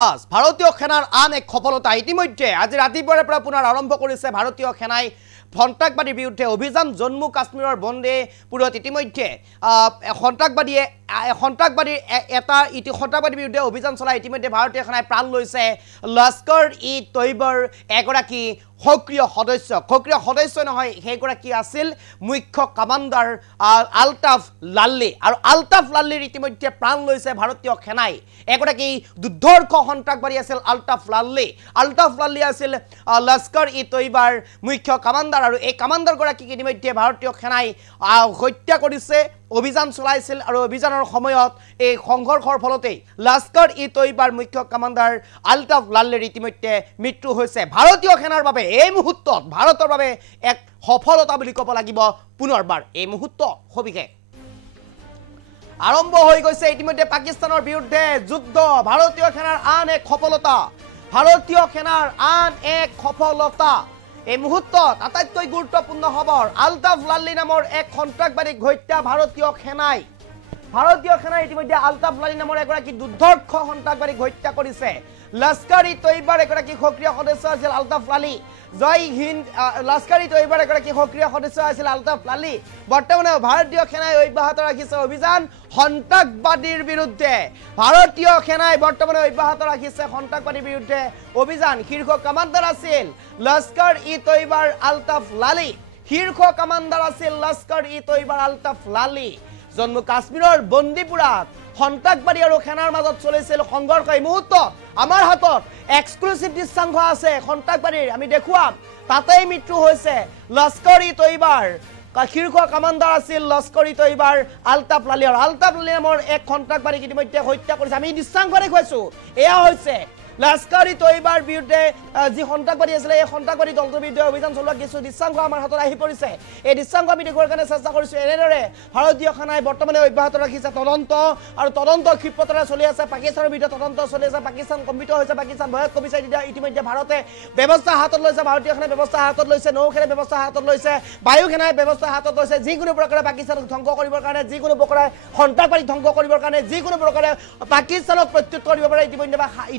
ভাৰতীয় সেনাৰ আন এক সফলতা ইতিমধ্যে আজি ৰাতিপুৱাৰ পৰা পুনৰ আৰম্ভ কৰিছে ভাৰতীয় সেনাই সন্ত্ৰাসবাদীৰ বিৰুদ্ধে অভিযান জম্মু কাশ্মীৰৰ বন্দেপুৰত ইতিমধ্যে সন্ত্ৰাসবাদীৰ বিৰুদ্ধে অভিযান চলাই ইতিমধ্যে ভাৰতীয় সেনাই প্ৰাণ লৈছে লস্কৰ ই তৈয়বৰ এগৰাকী সক্ৰিয় সদস্য নহয় সেইগৰাকী আছিল মুখ্য কমাণ্ডাৰ আলতাফ লাল্লি আৰু আলতাফ লাল্লিৰ ইতিমধ্যে প্ৰাণ লৈছে ভাৰতীয় সেনাই এগৰাকী দুৰ্ধৰ্ষ সন্ত্ৰাসবাদী আছিল আলতাফ লাল্লি আছিল লস্কৰ ই তৈয়বৰ মুখ্য কমাণ্ডাৰ আৰু এই কমাণ্ডাৰগৰাকীক ইতিমধ্যে ভাৰতীয় সেনাই হত্যা কৰিছে অভিযান চলাইছিল আৰু অভিযানৰ সময়ত এই সংঘৰ্ষৰ ফলতে লস্কৰ ই তৈয়বৰ মুখ্য কমাণ্ডাৰ আলতাফ লাল্লিৰ ইতিমধ্যে মৃত্যু হৈছে ভাৰতীয় সেনাৰ বাবে এই মুহূৰ্তত ভাৰতৰ বাবে এক সফলতা বুলি ক'ব লাগিব পুনৰবাৰ এই মুহূৰ্ত সবিশেষ আৰম্ভ হৈ গৈছে ইতিমধ্যে পাকিস্তানৰ বিৰুদ্ধে যুদ্ধ ভাৰতীয় সেনাৰ আন এক সফলতা এই মুহূৰ্তত আটাইতকৈ গুৰুত্বপূৰ্ণ খবৰ আলতাফ লাল্লি নামৰ এক সন্ত্ৰাসবাদীক হত্যা ভাৰতীয় সেনাই ইতিমধ্যে আলতাফ লাল্লি নামৰ এগৰাকী দুৰ্ধৰ্ষ সন্ত্ৰাসবাদীক হত্যা কৰিছে লস্কৰ ই তৈয়বৰ এগৰাকী সক্ৰিয় সদস্য আছিল আলতাফ লাল্লি জয় হিন্দ লস্কৰ ই তৈয়বৰ এগৰাকী সক্ৰিয় সদস্য আছিল আলতাফ লাল্লি বৰ্তমানে ভাৰতীয় সেনাই অব্যাহত ৰাখিছে অভিযান সন্ত্ৰাসবাদীৰ বিৰুদ্ধে ভাৰতীয় সেনাই বৰ্তমানে অব্যাহত ৰাখিছে সন্ত্ৰাসবাদীৰ বিৰুদ্ধে অভিযান শীৰ্ষ কমাণ্ডাৰ আছিল লস্কৰ ই তৈয়বৰ আলতাফ লাল্লি জম্মু কাশ্মীৰৰ বন্দিপুৰাত সন্ত্ৰাসবাদী আৰু সেনাৰ মাজত চলিছিল সংঘৰ্ষ এই মুহূৰ্তত আমাৰ হাতত এক্সক্লুসিভ দৃশ্যাংশ আছে সন্ত্ৰাসবাদীৰ আমি দেখুৱাম তাতেই মৃত্যু হৈছে লস্কৰ ই তৈয়বৰ শীৰ্ষ কমাণ্ডাৰ আছিল লস্কৰ ই তৈয়বৰ আলতাফ লাল্লি আৰু আলতাফ লাল্লি নামৰ এক সন্ত্ৰাসবাদীক ইতিমধ্যে হত্যা কৰিছে আমি দৃশ্যাংশ দেখুৱাইছো এয়া হৈছে লস্কৰ ই তৈয়বৰ বিৰুদ্ধে যি সন্ত্ৰাসবাদী আছিল এই সন্ত্ৰাসবাদী দলটোৰ বিৰুদ্ধে অভিযান চলোৱা কিছু দৃশ্যাংশ আমাৰ হাতত আহি পৰিছে এই দৃশ্যাংশ আমি দেখুৱাৰ কাৰণে চেষ্টা কৰিছো এনেদৰে ভাৰতীয় সেনাই বৰ্তমানে অব্যাহত ৰাখিছে তদন্ত ক্ষিপ্ৰতাৰে চলি আছে পাকিস্তানৰ বিৰুদ্ধে তদন্ত চলি আছে পাকিস্তান কম্পিত হৈছে পাকিস্তান ভয়ত কমিছে ইতিমধ্যে ভাৰতে ব্যৱস্থা হাতত লৈছে ভাৰতীয় সেনাই ব্যৱস্থা হাতত লৈছে নৌ সেনাই ব্যৱস্থা হাতত লৈছে বায়ু সেনাই ব্যৱস্থা হাতত লৈছে যিকোনো প্ৰকাৰে পাকিস্তানক ধ্বংস কৰিবৰ কাৰণে যিকোনো প্ৰকাৰে সন্ত্ৰাসবাদী ধ্বংস কৰিবৰ কাৰণে যিকোনো প্ৰকাৰে পাকিস্তানক প্ৰত্যুত্তৰ দিব পাৰে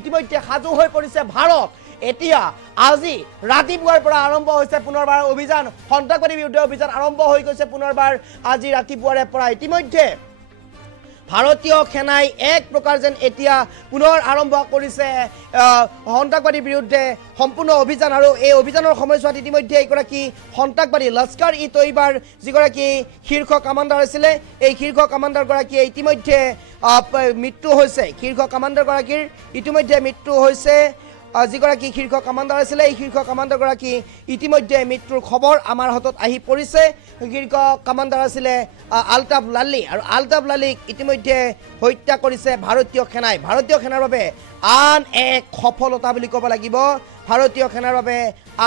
ইতিমধ্যে সাজু হৈ পৰিছে ভাৰত এতিয়া আজি ৰাতিপুৱাৰ পৰা আৰম্ভ হৈছে পুনৰবাৰ অভিযান সন্ত্ৰাসবাদীৰ বিৰুদ্ধে অভিযান আৰম্ভ হৈ গৈছে পুনৰবাৰ আজি ৰাতিপুৱাৰে পৰা ইতিমধ্যে ভাৰতীয় সেনাই এক প্ৰকাৰ যেন এতিয়া পুনৰ আৰম্ভ কৰিছে সন্ত্ৰাসবাদীৰ বিৰুদ্ধে সম্পূৰ্ণ অভিযান আৰু এই অভিযানৰ সময়ছোৱাত ইতিমধ্যে এগৰাকী সন্ত্ৰাসবাদী লস্কৰ ই তৈয়বৰ যিগৰাকী শীৰ্ষ কমাণ্ডাৰ আছিলে এই শীৰ্ষ কমাণ্ডাৰগৰাকীয়ে ইতিমধ্যে মৃত্যু হৈছে যিগৰাকী শীৰ্ষ কমাণ্ডাৰ আছিলে এই শীৰ্ষ কমাণ্ডাৰগৰাকী ইতিমধ্যে মৃত্যুৰ খবৰ আমাৰ হাতত আহি পৰিছে শীৰ্ষ কমাণ্ডাৰ আছিলে আলতাফ লাল্লি আৰু আলতাফ লাল্লিক ইতিমধ্যে হত্যা কৰিছে ভাৰতীয় সেনাৰ বাবে আন এক সফলতা বুলি ক'ব লাগিব ভাৰতীয় সেনাৰ বাবে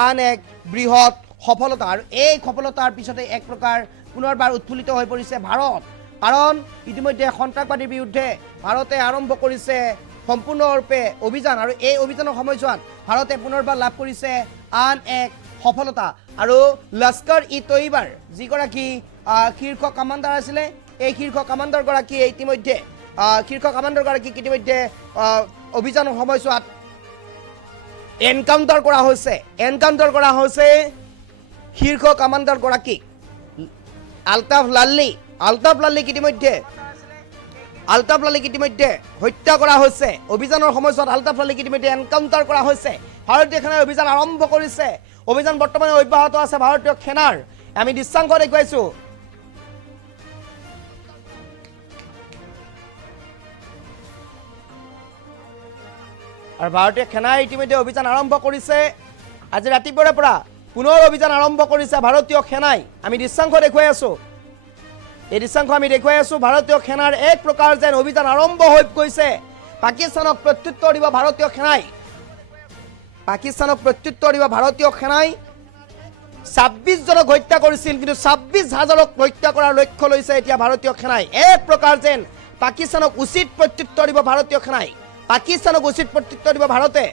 আন এক বৃহৎ সফলতা আৰু এই সফলতাৰ পিছতে এক প্ৰকাৰ পুনৰবাৰ উৎফুল্লিত হৈ পৰিছে ভাৰত কাৰণ ইতিমধ্যে সন্ত্ৰাসবাদীৰ বিৰুদ্ধে ভাৰতে আৰম্ভ কৰিছে সম্পূৰ্ণৰূপে অভিযান আৰু এই অভিযানৰ সময়ছোৱাত ভাৰতে পুনৰবাৰ লাভ কৰিছে আন এক সফলতা আৰু লস্কৰ ই তৈয়বৰ যিগৰাকী শীৰ্ষ কমাণ্ডাৰ আছিলে এই শীৰ্ষ কমাণ্ডাৰগৰাকীক ইতিমধ্যে অভিযানৰ সময়ছোৱাত এনকাউণ্টাৰ কৰা হৈছে শীৰ্ষ কমাণ্ডাৰগৰাকীক আলতাফ লাল্লিক ইতিমধ্যে হত্যা কৰা হৈছে অভিযানৰ সময়ছোৱাত আলতাফ লাল্লিক ইতিমধ্যে এনকাউণ্টাৰ কৰা হৈছে ভাৰতীয় সেনাই অভিযান আৰম্ভ কৰিছে অভিযান বৰ্তমানে অব্যাহত আছে ভাৰতীয় সেনাৰ আমি দৃশ্যাংশ দেখুৱাইছো আৰু ভাৰতীয় সেনাই ইতিমধ্যে অভিযান আৰম্ভ কৰিছে আজি ৰাতিপুৱাৰ পৰা পুনৰ অভিযান আৰম্ভ কৰিছে ভাৰতীয় সেনাই আমি দৃশ্যাংশ দেখুৱাই আছো এই দৃশ্যাংশ আমি দেখুৱাই আছো ভাৰতীয় সেনাৰ এক প্ৰকাৰ যেন অভিযান আৰম্ভ হৈ গৈছে পাকিস্তানক প্ৰত্যুত্তৰ দিব ভাৰতীয় সেনাই ২৬ জনক হত্যা কৰিছিল কিন্তু ২৬,০০০ক হত্যা কৰাৰ লক্ষ্য লৈছে এতিয়া ভাৰতীয় সেনাই এক প্ৰকাৰ যেন পাকিস্তানক উচিত প্ৰত্যুত্তৰ দিব ভাৰতীয় সেনাই ভাৰতে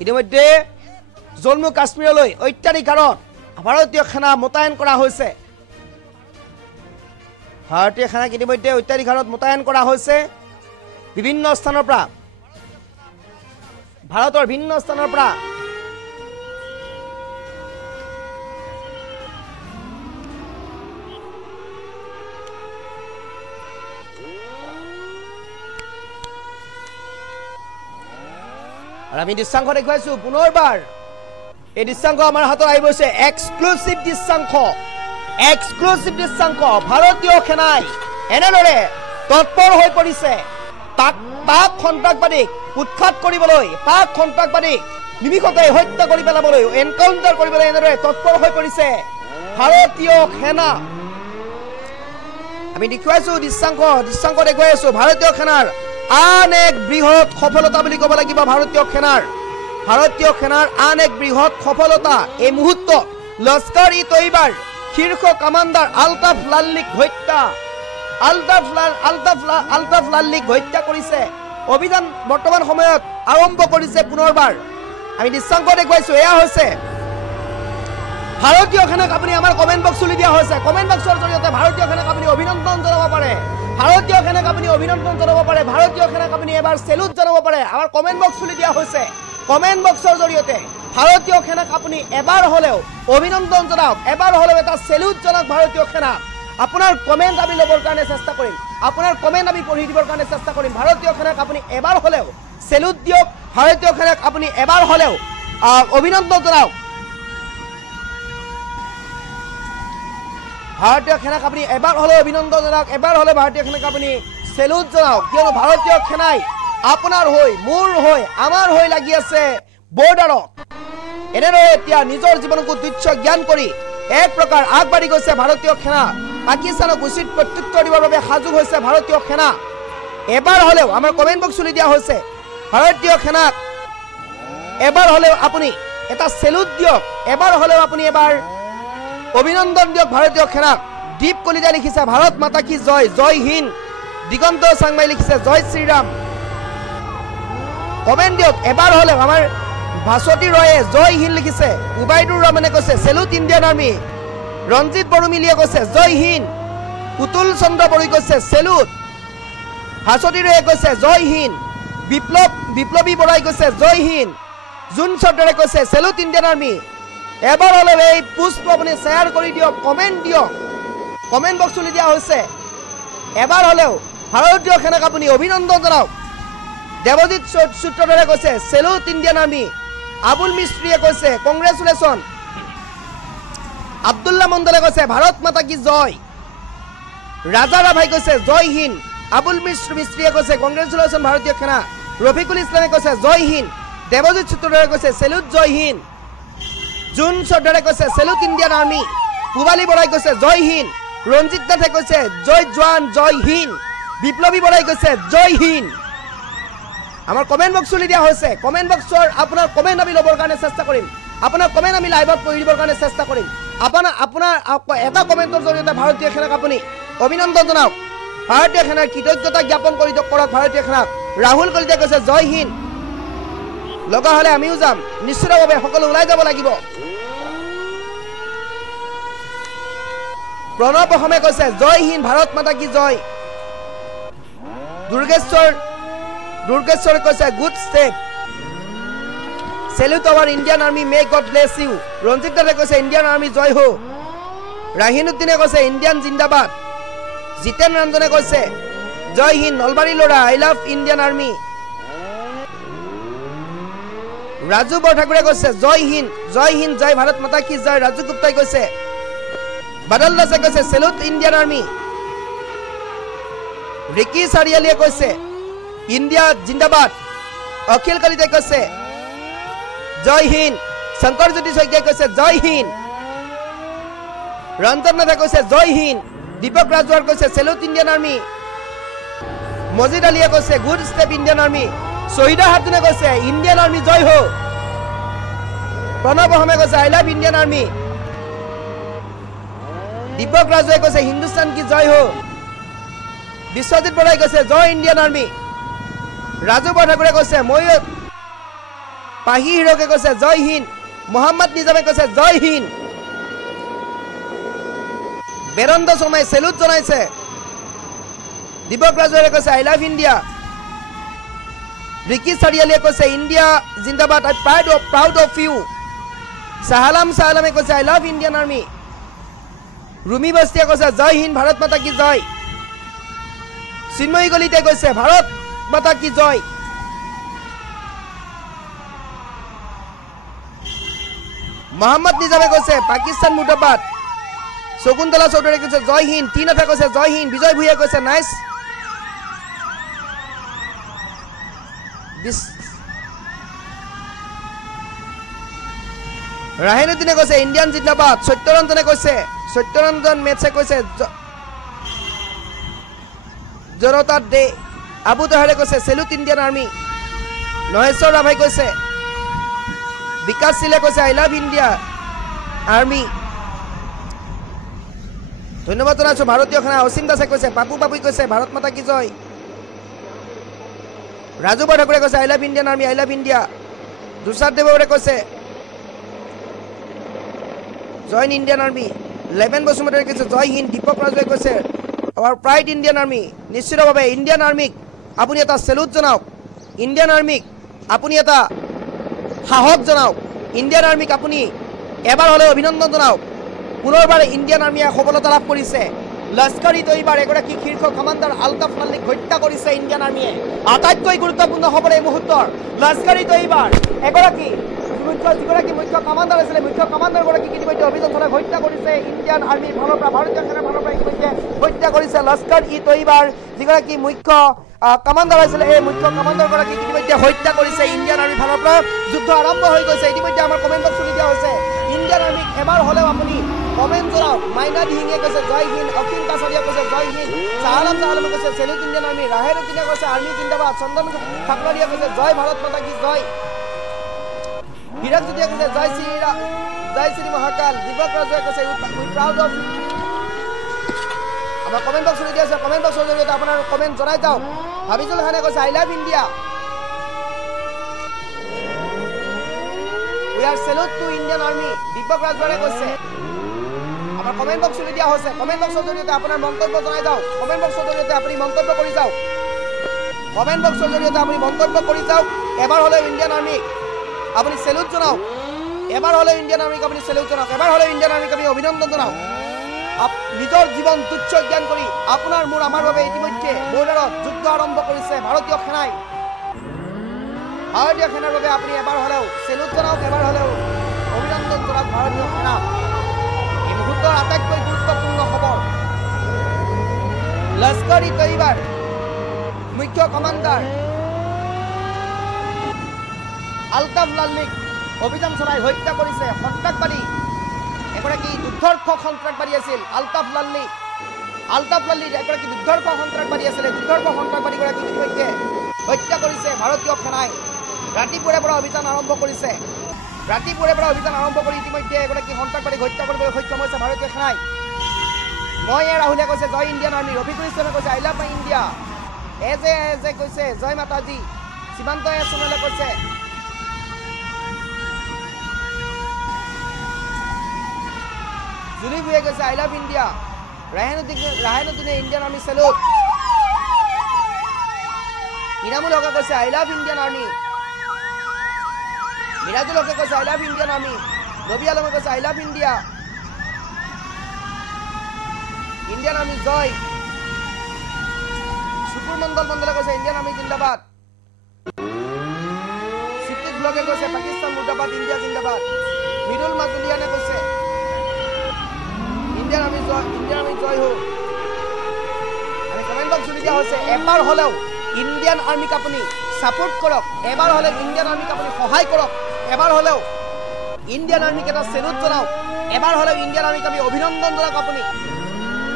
ইতিমধ্যে জম্মু কাশ্মীৰলৈ অত্যাধিক হাৰত ভাৰতীয় সেনা মোতায়েন কৰা হৈছে ভাৰতীয় সেনাক ইতিমধ্যে অত্যাধিক হাৰত মোতায়েন কৰা হৈছে বিভিন্ন স্থানৰ পৰা ভাৰতৰ ভিন্ন স্থানৰ পৰা আৰু আমি দৃশ্যাংশ দেখুৱাইছো পুনৰবাৰ এই দৃশ্যাংশ আমাৰ হাতত আহি গৈছে এক্সক্লুসিভ দৃশ্যাংশ ভাৰতীয় সেনাই এনেদৰে তৎপৰ হৈ পৰিছে পাক সন্ত্ৰাসবাদীক উৎখাত কৰিবলৈ পাক সন্ত্ৰাসবাদীক নিমিষতে হত্যা কৰি পেলাবলৈ এনকাউন্টাৰ কৰিবলৈ এনেদৰে তৎপৰ হৈ পৰিছে ভাৰতীয় সেনা আমি দেখুৱাইছো দৃশ্যাংশ দেখুৱাই আছো ভাৰতীয় সেনাৰ আন এক বৃহৎ সফলতা বুলি ক'ব লাগিব ভাৰতীয় সেনাৰ আন এক বৃহৎ সফলতা এই মুহূৰ্তত লস্কৰ-ই-তৈয়বাৰ শীৰ্ষ কমাণ্ডাৰ আলতাফ লাল্লিক হত্যা কৰিছে অভিযান বৰ্তমান সময়ত আৰম্ভ কৰিছে পুনৰবাৰ আমি দৃশ্যাংশ দেখুৱাইছো এয়া হৈছে ভাৰতীয় সেনাক আপুনি আমাৰ কমেন্ট বক্স খুলি দিয়া হৈছে কমেন্ট বক্সৰ জৰিয়তে ভাৰতীয় সেনাক আপুনি অভিনন্দন জনাব পাৰে ভাৰতীয় সেনাক আপুনি এবাৰ সেলুট জনাব পাৰে আমাৰ কমেন্ট বক্স খুলি দিয়া হৈছে কমেন্ট বক্সৰ জৰিয়তে ভাৰতীয় সেনাক আপুনি এবাৰ হলেও অভিনন্দন জনাওক এবাৰ হলেও এটা সেলুট জনাওক ভাৰতীয় সেনাক আপোনাৰ কমেন্ট আমি লবৰ কাৰণে চেষ্টা কৰিম আপোনাৰ কমেন্ট আমি পঢ়ি দিবৰ কাৰণে চেষ্টা কৰিম ভাৰতীয় সেনাক আপুনি এবাৰ হলেও সেলুট দিয়ক ভাৰতীয় সেনাক আপুনি এবাৰ হলেও অভিনন্দন জনাওক ভাৰতীয় সেনাক আপুনি এবাৰ হলেও অভিনন্দন জনাওক এবাৰ হলে ভাৰতীয় সেনাক আপুনি সেলুট জনাওক কিয়নো ভাৰতীয় সেনাই আপোনাৰ হৈ মোৰ হৈ আমাৰ হৈ লাগি আছে বৰ্ডাৰত এনেদৰে এতিয়া নিজৰ জীৱনকো তুচ্ছ জ্ঞান কৰি এক প্ৰকাৰ আগবাঢ়ি গৈছে ভাৰতীয় সেনা পাকিস্তানক উচিত প্ৰত্যুত্তৰ দিবৰ বাবে সাজু হৈছে ভাৰতীয় সেনা এবাৰ হলেও আমাৰ কমেন্ট বক্স খুলি দিয়া হৈছে ভাৰতীয় সেনাক এবাৰ হলেও আপুনি এটা সেলুট দিয়ক এবাৰ হলেও আপুনি এবাৰ অভিনন্দন দিয়ক ভাৰতীয় সেনাক দীপ কলিতা লিখিছে ভাৰত মাতা কি জয় জয় হিন্দ দিগন্ত চাংমাই লিখিছে জয় শ্ৰীৰাম কমেন্ট দিয়ক এবাৰ হলেও আমাৰ ভাস্বতী ৰয়ে জয় হিন্দ লিখিছে উবাইদুৰ ৰহমানে কৈছে সেলুট ইণ্ডিয়ান আৰ্মি ৰঞ্জিত বড়ুমিলিয়ে কৈছে জয় হিন্দ পুতুল চন্দ্ৰ বড়ুই কৈছে সেলুট ভাস্বতী ৰয়ে কৈছে জয় হিন্দ বিপ্লৱী বৰাই কৈছে জয় হিন্দ জুন চৰ্দাৰে কৈছে সেলুট ইণ্ডিয়ান আৰ্মি এবাৰ হলেও এই পোষ্ট আপুনি শ্বেয়াৰ কৰি দিয়ক কমেন্ট বক্স খুলি দিয়া হৈছে এবাৰ হলেও ভাৰতীয় সেনাক আপুনি অভিনন্দন জনাওক দেৱজিৎ সূত্ৰধৰে কৈছে সেলুট ইণ্ডিয়ান আৰ্মি আবুল মিস্ত্ৰীয়ে কৈছে কংগ্ৰেচুলেশ্যন আব্দুল্লাহ মণ্ডলে কৈছে ভাৰত মাতা কি জয় ৰাজা ৰাভাই কৈছে জয় হিন্দ আবুল মিস্ত্ৰীয়ে কৈছে কংগ্ৰেচুলেশ্যন ভাৰতীয় সেনা ৰফিকুল ইছলামে কৈছে জয় হিন্দ দেৱজিৎ সূত্ৰধৰে কৈছে সেলুট জয় হিন্দ জুন চৰ্দাৰে কৈছে সেলুট ইণ্ডিয়ান আৰ্মি পুবালী বৰাই কৈছে জয় হিন্দ ৰঞ্জিত নাথে কৈছে জয় জোৱান জয় হিন্দ বিপ্লৱী বৰাই কৈছে জয় হিন্দ আমাৰ কমেন্ট বক্স খুলি দিয়া হৈছে কমেন্ট বক্সৰ আপোনাৰ কমেন্ট আমি ল'বৰ কাৰণে চেষ্টা কৰিম আপোনাৰ কমেন্ট আমি লাইভত পঢ়ি দিবৰ কাৰণে চেষ্টা কৰিম আপোনাৰ এটা কমেন্টৰ জৰিয়তে ভাৰতীয় সেনাক আপুনি অভিনন্দন জনাওক ভাৰতীয় সেনাৰ কৃতজ্ঞতা জ্ঞাপন কৰক ভাৰতীয় সেনাক ৰাহুল কলিতাই কৈছে জয় হিন্দ লগা হলে আমিও যাম নিশ্চিতভাৱে সকলো ওলাই যাব লাগিব প্ৰণৱ অসমে কৈছে জয় হিন্দ ভাৰত মাতা কি জয় দুৰ্গেশ্বৰ কৈছে good step salute our Indian army may God bless you Ranjit দাদে কৈছে ইণ্ডিয়ান আৰ্মি জয় হো ৰাহিনুদ্দিনে কৈছে ইণ্ডিয়ান জিন্দাবাদ জিতেন ৰঞ্জনে কৈছে জয় হিন্দ নলবাৰী ল'ৰা আই লাভ ইণ্ডিয়ান আৰ্মি ৰাজু বৰঠাকুৰে কৈছে জয় হিন্দ জয় ভাৰত মাতা কি জয় ৰাজু গুপ্তাই কৈছে বাদল দাসে কৈছে সেলুট ইণ্ডিয়ান আৰ্মি ৰিকি চাৰিয়ালিয়ে কৈছে ইণ্ডিয়া জিন্দাবাদ অখিল কলিতাই কৈছে জয় হিন্দ শংকৰ জ্যোতি শইকীয়াই কৈছে জয় হিন্দ ৰঞ্জন নাথে কৈছে জয় হিন্দ দীপক ৰাজৱাৰ কৈছে সেলুট ইণ্ডিয়ান আৰ্মি মজিদ আলীয়ে কৈছে good step Indian army Shahida হাতুনে কৈছে ইণ্ডিয়ান আৰ্মি জয় হো প্ৰণৱ অসমে কৈছে I love Indian army Deepak ৰাজুৱে কৈছে হিন্দুস্তান কি জয় হো বিশ্বজিৎ বৰাই কৈছে জয় ইণ্ডিয়ান আৰ্মি ৰাজু বৰঠাকুৰে কৈছে মই পাহি হিৰকে কৈছে জয় হিন্দ মোহাম্মদ নিজামে কৈছে জয় হিন্দ বেৰন্দ শৰ্মাই সেলুট জনাইছে দীপক ৰাজুৱে কৈছে আই লাভ ইণ্ডিয়া ৰিকি চাৰিয়ালিয়ে কৈছে ইণ্ডিয়া জিন্দাবাদ আই প্ৰাউড অফ ইউ সাহালামে কৈছে I love Indian army Rumi বস্তিয়ে কৈছে জয় হিন্দ ভাৰত মাতা কি জয় চিন্ময়ী কলিতে কৈছে ভাৰত মাতা কি জয় মোহাম্মদ নিজামে কৈছে পাকিস্তান মুৰ্দাবাদ শকুন্তলা চৌধুৰীয়ে কৈছে জয় হিন্দ তিনাথে কৈছে জয় হিন্দ বিজয় ভূঞাই কৈছে নাইস ৰাহিনুদ্দিনে কৈছে ইণ্ডিয়ান জিন্দাবাদ সত্যৰঞ্জন মেথছে কৈছে জনতা ডে আবু তাহাৰে কৈছে সেলুট ইণ্ডিয়ান আৰ্মি নহেশ্বৰ ৰাভাই কৈছে বিকাশ সিলে কৈছে আই লাভ ইণ্ডিয়া আৰ্মি ধন্যবাদ জনাইছো ভাৰতীয় সেনা অসীম দাসে কৈছে বাবুই কৈছে ভাৰত মাতা কি জয় ৰাজু বৰঠাকুৰে কৈছে I love Indian army I love India Dusad দেৱৰে কৈছে জয় ইণ্ডিয়ান আৰ্মি লেভেন বসুমতাৰীয়ে কৈছে জয় হিন্দ দীপক ৰাজুৱে কৈছে আৱাৰ প্ৰাইড ইণ্ডিয়ান আৰ্মি নিশ্চিতভাৱে ইণ্ডিয়ান আৰ্মিক আপুনি এটা সেলুট জনাওক ইণ্ডিয়ান আৰ্মিক আপুনি এটা সাহস জনাওক ইণ্ডিয়ান আৰ্মিক আপুনি এবাৰ হ'লে অভিনন্দন জনাওক পুনৰবাৰ ইণ্ডিয়ান আৰ্মিয়ে সফলতা লাভ কৰিছে লস্কৰী তৈবাৰ এগৰাকী শীৰ্ষ কমাণ্ডাৰ আলতাফ মাল্লিক হত্যা কৰিছে ইণ্ডিয়ান আৰ্মিয়ে আটাইতকৈ গুৰুত্বপূৰ্ণ খবৰ এই মুহূৰ্তৰ লস্কৰী তৈবাৰ এগৰাকী মুখ্য কমাণ্ডাৰ আছিলে মুখ্য কমাণ্ডাৰগৰাকীক ইতিমধ্যে অভিযান চলাই হত্যা কৰিছে ইণ্ডিয়ান আৰ্মিৰ ফালৰ পৰা ভাৰতীয় সেনাৰ ফালৰ পৰা ইতিমধ্যে হত্যা কৰিছে লস্কৰ ই তৈবাৰ যিগৰাকী মুখ্য কমাণ্ডাৰ আছিলে এই মুখ্য কমাণ্ডাৰগৰাকীক ইতিমধ্যে হত্যা কৰিছে ইণ্ডিয়ান আৰ্মিৰ ফালৰ পৰা যুদ্ধ আৰম্ভ হৈ গৈছে ইতিমধ্যে আমাৰ কমেণ্ট বক্স খুলি দিয়া হৈছে ইণ্ডিয়ান আৰ্মিক এবাৰ হ'লেও আপুনি কমেণ্ট জনাওক মাইনা দিহিঙে কৈছে জয় হিন্দ অসীম কাছৰীয়া কৈছে জয় হিন্দ সাহালামে কৈছে সেলুট ইণ্ডিয়ান আৰ্মি ৰাহেৰুদ্দিনে কৈছে আৰ্মি জিন্দাবাদ চন্দন ঠাকুৰীয়া কৈছে জয় ভাৰত মাতা কি জয় হিৰক জ্যোতিয়ে কৈছে জয় শ্ৰী মহাকাল দীপক ৰাজুৱে কৈছে উই প্ৰাউড অফ আমাৰ কমেণ্ট বক্স খুলি দিয়া আছে কমেণ্ট বক্সৰ জৰিয়তে আপোনাৰ কমেণ্ট জনাই যাওক হাবিজুল খানে কৈছে I love India we are salute to Indian army Deepak ৰাজুৱে কৈছে আমাৰ কমেণ্ট বক্স খুলি দিয়া হৈছে কমেণ্ট বক্সৰ জৰিয়তে আপোনাৰ মন্তব্য জনাই যাওক কমেণ্ট বক্সৰ জৰিয়তে আপুনি মন্তব্য কৰি যাওক কমেণ্ট বক্সৰ জৰিয়তে আপুনি মন্তব্য কৰি যাওক এবাৰ হ'লেও ইণ্ডিয়ান আৰ্মিক আপুনি সেলুট জনাওক এবাৰ হ'লেও ইণ্ডিয়ান আৰ্মিক আপুনি সেলুট জনাওক এবাৰ হ'লেও ইণ্ডিয়ান আৰ্মিক আমি অভিনন্দন জনাওক নিজৰ জীৱন তুচ্ছ জ্ঞান কৰি আপোনাৰ মোৰ আমাৰ বাবে ইতিমধ্যে বৰ্ডাৰত যুদ্ধ আৰম্ভ কৰিছে ভাৰতীয় সেনাৰ বাবে আপুনি এবাৰ হ'লেও সেলুট জনাওক এবাৰ হ'লেও অভিনন্দন জনাওক ভাৰতীয় সেনা এই মুহূৰ্তৰ আটাইতকৈ গুৰুত্বপূৰ্ণ খবৰ লস্কৰ ই তৈবাৰ মুখ্য কমাণ্ডাৰ আলতাফ লাল্লিক অভিযান চলাই হত্যা কৰিছে সন্ত্ৰাসবাদী এগৰাকী যুদ্ধৰ্ষ সন্ত্ৰাসবাদী আছিল আলতাফ লাল্লি এগৰাকী যুদ্ধৰ্ষ সন্ত্ৰাসবাদী আছিলে যুদ্ধৰ্ষ সন্ত্ৰাসবাদীগৰাকীক ইতিমধ্যে হত্যা কৰিছে ভাৰতীয় সেনাই ৰাতিপুৱাৰে পৰা অভিযান আৰম্ভ কৰি ইতিমধ্যে এগৰাকী সন্ত্ৰাসবাদীক হত্যা কৰিবলৈ সক্ষম হৈছে ভাৰতীয় সেনাই মই ৰাহুলে কৈছে জয় ইণ্ডিয়ান আৰ্মি ৰফিকুল ইছলামে কৈছে আই লাভ মাই ইণ্ডিয়া এজে কৈছে জয় মাতাজী সীমান্ত সোণোৱালে কৈছে জুলি ভুয়ে কৈছে আই লাভ ইণ্ডিয়া ৰাহেনুদ্দিনে ইণ্ডিয়ান আৰ্মি সেলুট ইনামুল হকে কৈছে I love Indian army Mirajul হকে কৈছে I love Indian army Nabi আলমে কৈছে I love India Indian army জয় শুকুৰ মণ্ডলে কৈছে ইণ্ডিয়ান আৰ্মি জিন্দাবাদ সিদ্দিক ব্লকে কৈছে পাকিস্তান মুৰ্দাবাদ ইণ্ডিয়া জিন্দাবাদ মিৰুল মাজুলিয়ানে কৈছে ইণ্ডিয়ান আৰ্মি জয় হোক আমি কমেণ্ট বক্স খুলি দিয়া হৈছে এবাৰ হ'লেও ইণ্ডিয়ান আৰ্মিক আপুনি ছাপোৰ্ট কৰক এবাৰ হ'লেও ইণ্ডিয়ান আৰ্মিক আপুনি সহায় কৰক এবাৰ হ'লেও ইণ্ডিয়ান আৰ্মিক এটা সেলুট জনাওক এবাৰ হ'লেও ইণ্ডিয়ান আৰ্মিক আমি অভিনন্দন জনাওক আপুনি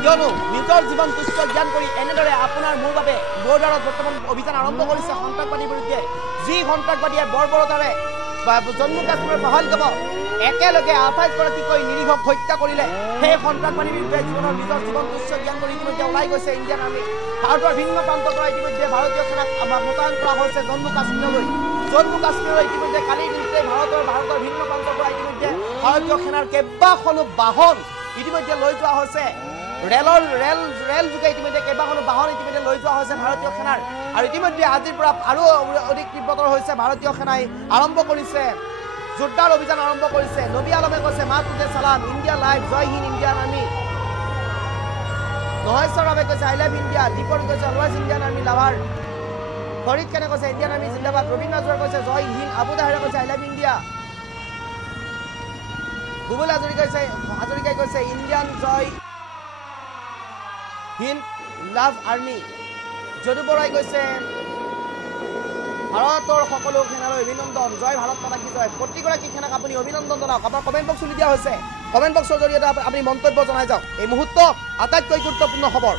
কিয়নো নিজৰ জীৱন তুচ্ছ জ্ঞান কৰি এনেদৰে আপোনাৰ মোৰ বাবে বৰ্ডাৰত বৰ্তমান অভিযান আৰম্ভ কৰিছে সন্ত্ৰাসবাদীৰ বিৰুদ্ধে যি সন্ত্ৰাসবাদীয়ে বৰ্বৰতাৰে জম্মু কাশ্মীৰৰ পহলগামত একেলগে 28 গৰাকীকৈ নিৰীহক হত্যা কৰিলে সেই সন্ত্ৰাসবাদীৰ বিৰুদ্ধে নিজৰ জীৱন তুচ্ছ জ্ঞান কৰি ইতিমধ্যে ওলাই গৈছে ইণ্ডিয়ান আৰ্মি ভাৰতৰ ভিন্ন প্ৰান্তৰ পৰা ইতিমধ্যে ভাৰতীয় সেনাক মোতায়েন কৰা হৈছে জম্মু কাশ্মীৰলৈ ইতিমধ্যে কালিৰ দিনতে ভাৰতৰ ভিন্ন প্ৰান্তৰ পৰা ইতিমধ্যে ভাৰতীয় সেনাৰ কেইবাখনো বাহন ইতিমধ্যে লৈ যোৱা হৈছে ৰেল যোগে ইতিমধ্যে কেইবাখনো বাহন ইতিমধ্যে লৈ যোৱা হৈছে ভাৰতীয় সেনাৰ আৰু ইতিমধ্যে আজিৰ পৰা আৰু অধিক তীব্ৰতৰ হৈছে ভাৰতীয় সেনাই আৰম্ভ কৰিছে জোৰদাৰ অভিযান আৰম্ভ কৰিছে নবী আলমে কৈছে মা তুজে সালাম ইণ্ডিয়া লাইভ জয় হিন্দ ইণ্ডিয়ান আৰ্মি নহেশ্বৰ বাবে কৈছে আই লাভ ইণ্ডিয়া দীপৰ কৈছে always Indian army lover Farid খানে কৈছে ইণ্ডিয়ান আৰ্মি জিন্দাবাদ ৰবীন নাজৰ কৈছে জয় হিন্দ আবু দাহেৰে কৈছে আই লাভ ইণ্ডিয়া গুবুল হাজৰিকাই কৈছে ইণ্ডিয়ান জয় হিন্দ লাভ আৰ্মি যদু বৰাই কৈছে ভাৰতৰ সকলো সেনালৈ অভিনন্দন জয় ভাৰত মাতা কি জয় প্ৰতিগৰাকী সেনাক আপুনি অভিনন্দন জনাওক আপোনাৰ কমেণ্ট বক্স খুলি দিয়া হৈছে কমেণ্ট বক্সৰ জৰিয়তে আপুনি মন্তব্য জনাই যাওক এই মুহূৰ্ত আটাইতকৈ গুৰুত্বপূৰ্ণ খবৰ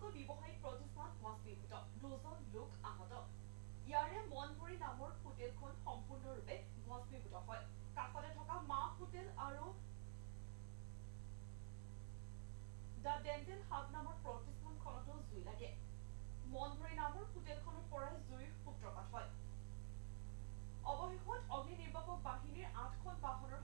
নতুনকৈ ব্যৱসায়িক প্ৰতিষ্ঠান ভস্মীভূত 2জন লোক আহত ইয়াৰে মনভৰি নামৰ হোটেলখন সম্পূৰ্ণৰূপে ভস্মীভূত হয় কাষতে থকা মা হোটেল আৰু দ্য ডেণ্টেল হাব নামৰ প্ৰতিষ্ঠানখনতো জুই লাগে মনভৰি নামৰ হোটেলখনৰ পৰাই জুইৰ সূত্ৰপাত হয় অৱশেষত অগ্নি নিৰ্বাপক বাহিনীৰ 8খন বাহনৰ